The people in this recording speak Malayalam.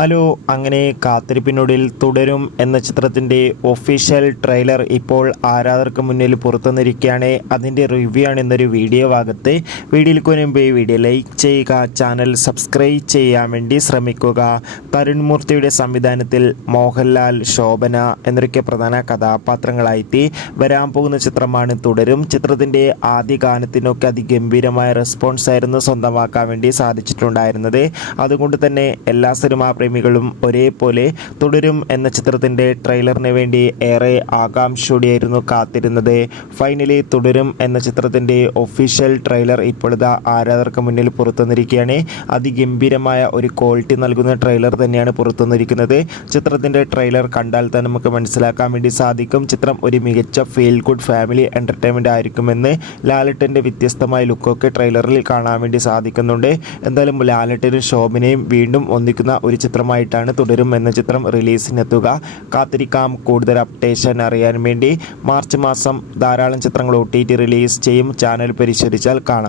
ഹലോ, അങ്ങനെ കാത്തിരിപ്പിനൊടുവിൽ തുടരും എന്ന ചിത്രത്തിൻ്റെ ഒഫീഷ്യൽ ട്രെയിലർ ഇപ്പോൾ ആരാധകർക്ക് മുന്നിൽ പുറത്തുവന്നിരിക്കുകയാണ്. അതിൻ്റെ റിവ്യൂ ആണ് ഇന്നൊരു വീഡിയോ ഭാഗത്ത്. വീഡിയോയിലേക്ക് മുൻപ് വീഡിയോ ലൈക്ക് ചെയ്യുക, ചാനൽ സബ്സ്ക്രൈബ് ചെയ്യാൻ വേണ്ടി ശ്രമിക്കുക. തരുൺ മൂർത്തിയുടെ സംവിധാനത്തിൽ മോഹൻലാൽ, ശോഭന എന്നൊക്കെ പ്രധാന കഥാപാത്രങ്ങളായിട്ട് വരാൻ പോകുന്ന ചിത്രമാണ് തുടരും. ചിത്രത്തിൻ്റെ ആദ്യ ഗാനത്തിനൊക്കെ അതിഗംഭീരമായ റെസ്പോൺസ് ആയിരുന്നു സ്വന്തമാക്കാൻ വേണ്ടി സാധിച്ചിട്ടുണ്ടായിരുന്നത്. അതുകൊണ്ട് തന്നെ എല്ലാ സിനിമാ പ്രേമികളും ഒരേപോലെ തുടരും എന്ന ചിത്രത്തിൻ്റെ ട്രെയിലറിന് വേണ്ടി ഏറെ ആകാംക്ഷയോടെയായിരുന്നു കാത്തിരുന്നത്. ഫൈനലി തുടരും എന്ന ചിത്രത്തിൻ്റെ ഒഫീഷ്യൽ ട്രെയിലർ ഇപ്പോഴത്തെ ആരാധകർക്ക് മുന്നിൽ പുറത്തുവന്നിരിക്കുകയാണ്. അതിഗംഭീരമായ ഒരു ക്വാളിറ്റി നൽകുന്ന ട്രെയിലർ തന്നെയാണ് പുറത്തുവന്നിരിക്കുന്നത്. ചിത്രത്തിൻ്റെ ട്രെയിലർ കണ്ടാൽ തന്നെ നമുക്ക് മനസ്സിലാക്കാൻ വേണ്ടി സാധിക്കും ചിത്രം ഒരു മികച്ച ഫീൽ ഗുഡ് ഫാമിലി എൻ്റർടൈൻമെൻ്റ് ആയിരിക്കുമെന്ന്. ലാലേട്ടൻ്റെ വ്യത്യസ്തമായ ലുക്കൊക്കെ ട്രെയിലറിൽ കാണാൻ വേണ്ടി സാധിക്കുന്നുണ്ട്. എന്തായാലും ലാലേട്ടനും ശോഭനയും വീണ്ടും ഒന്നിക്കുന്ന ഒരു ചിത്രമായിട്ടാണ് തുടരും എന്ന ചിത്രം റിലീസിനെത്തുക. കാത്തിരിക്കാം കൂടുതൽ അപ്ഡേഷൻ അറിയാൻ വേണ്ടി. മാർച്ച് മാസം ധാരാളം ചിത്രങ്ങൾ OTT റിലീസ് ചെയ്യും. ചാനൽ പരിശോധിച്ചാൽ കാണാം.